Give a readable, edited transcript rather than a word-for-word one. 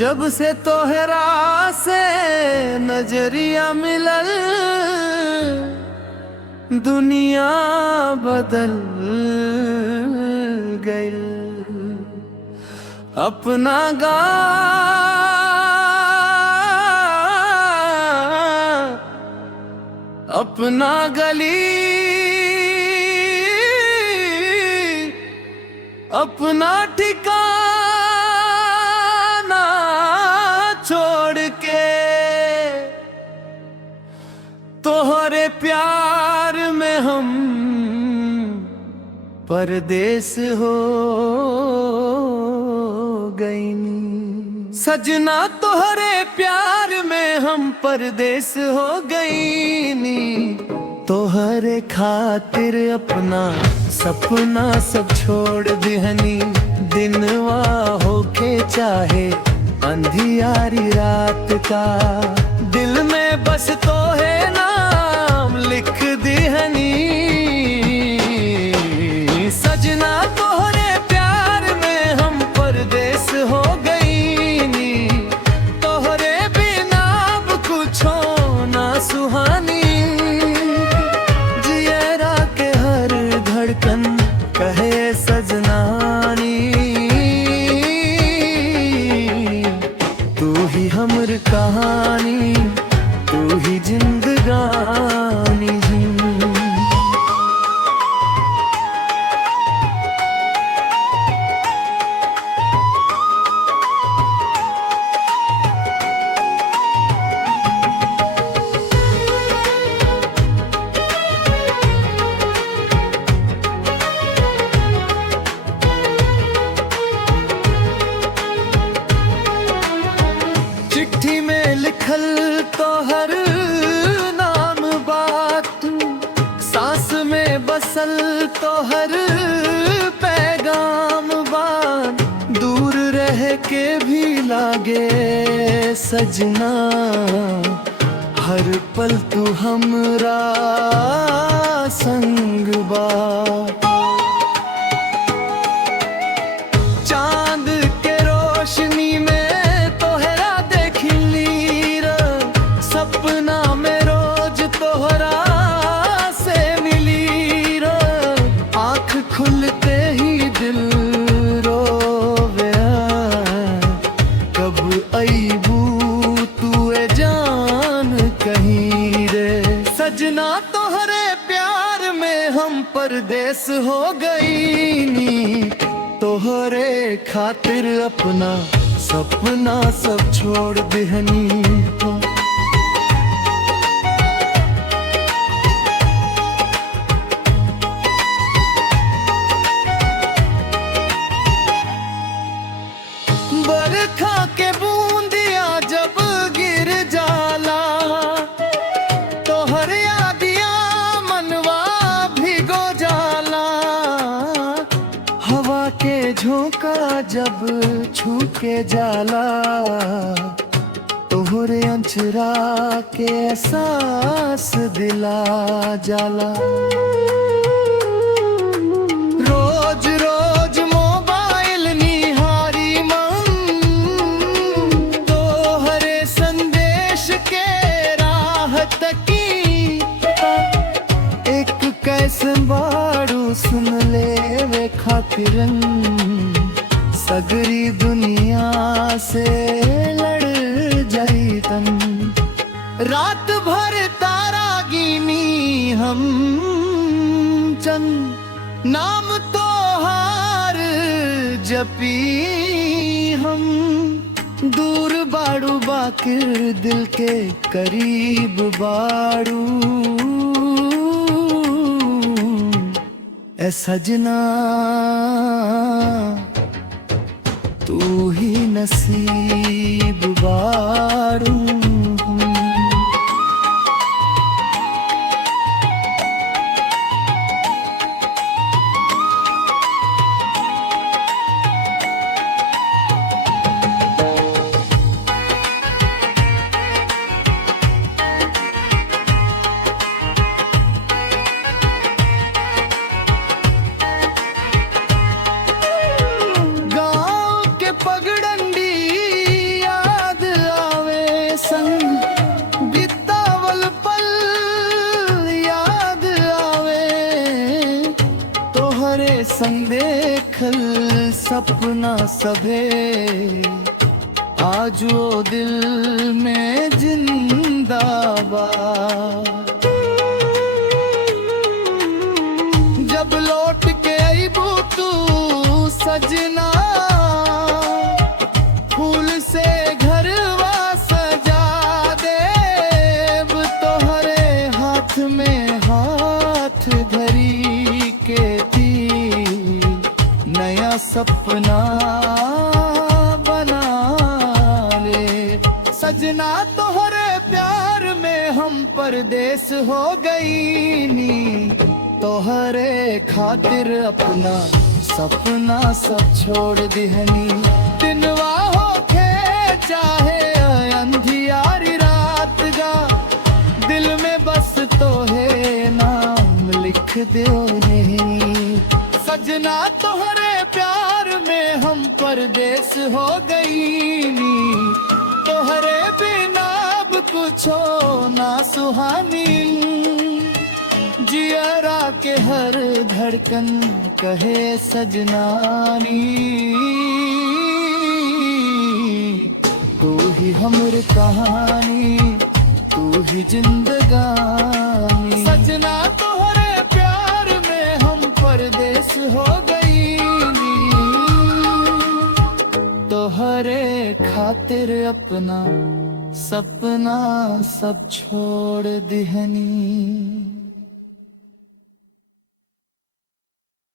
जब से तोहरा से नजरिया मिलल, दुनिया बदल गई। अपना अपना गली, अपना ठिकाना छोड़ के तोहरे प्यार में हम परदेस हो गई। सजना तोहरे प्यार में हम परदेस हो गईनी। तोहरे खातिर अपना सपना सब छोड़ दिहनी। दिनवा होके चाहे अंधियारी रात का, दिल में बस तोहे नाम लिख दिहनी। सजना तोहरे प्यार में हम परदेस हो गईनी। तोहरे बिना अब कुछो ना सुहानी। जियरा के हर धड़कन कहे सजनानी, तू ही हमर कहानी, तू ही जिंदगानी। चिट्ठी में लिखल तोहर नाम बात, सांस में बसल तोहर पैगाम बात। दूर रह के भी लागे सजना, हर पल तू हमरा संग बा। चांद के रोशनी में तोहरा देखली रा, सपना में रोज तोहरा से मिली रा। आँख खुलते ही दिल रोवे, कब अईबू तू ए जान कहीं रे। सजना तोहरे प्यार में हम परदेस हो गईनी। तोहरे खातिर अपना सपना सब छोड़ दिहनी। बरखा के बूंदिया जब गिर जाला, तोहर यादिया मनवा भिगो जाला। हवा के झोंका जब छू के जाला, तोहरे अंचरा के एहसास दिला जाला। रोज रोज मोबाइल निहारी मन, तोहरे संदेश के राह तकी। एक कैसन बारू सुन ले वे खातिरन, सगरी दुनिया से लड़ जाईतन। रात भर तारा गिनी हम चंद, नाम तोहार जपी हम। दूर बाड़ू बाकिर दिल के करीब बाड़ू। ए सजना तू ही नसीब बाड़ू। सपना सभे आज वो दिल में जिंदाबा। जब लौट के अबू तू सजना, फूल से घरवा सजा देव तोहरे हाथ में हाथ धरी के ती नया सपना बना ले। सजना तोहरे प्यार में हम परदेस हो गई नी, तोहरे खातिर अपना सपना सब छोड़ दिहनी। दिनवा होके चाहे अंधियारी रात गा, दिल में बस तोहे नाम लिख दो नहीं। सजना तोहरे प्यार में हम परदेस हो गई नी, तोहरे बिना अब कुछो ना सुहानी। जियरा के हर धड़कन कहे सजनानी, तू ही हमर कहानी, तू ही जिंदगानी। सजना तोहरे प्यार में हम परदेस हो गई नी, तोहरे खातिर अपना सपना सब छोड़ दिहनी।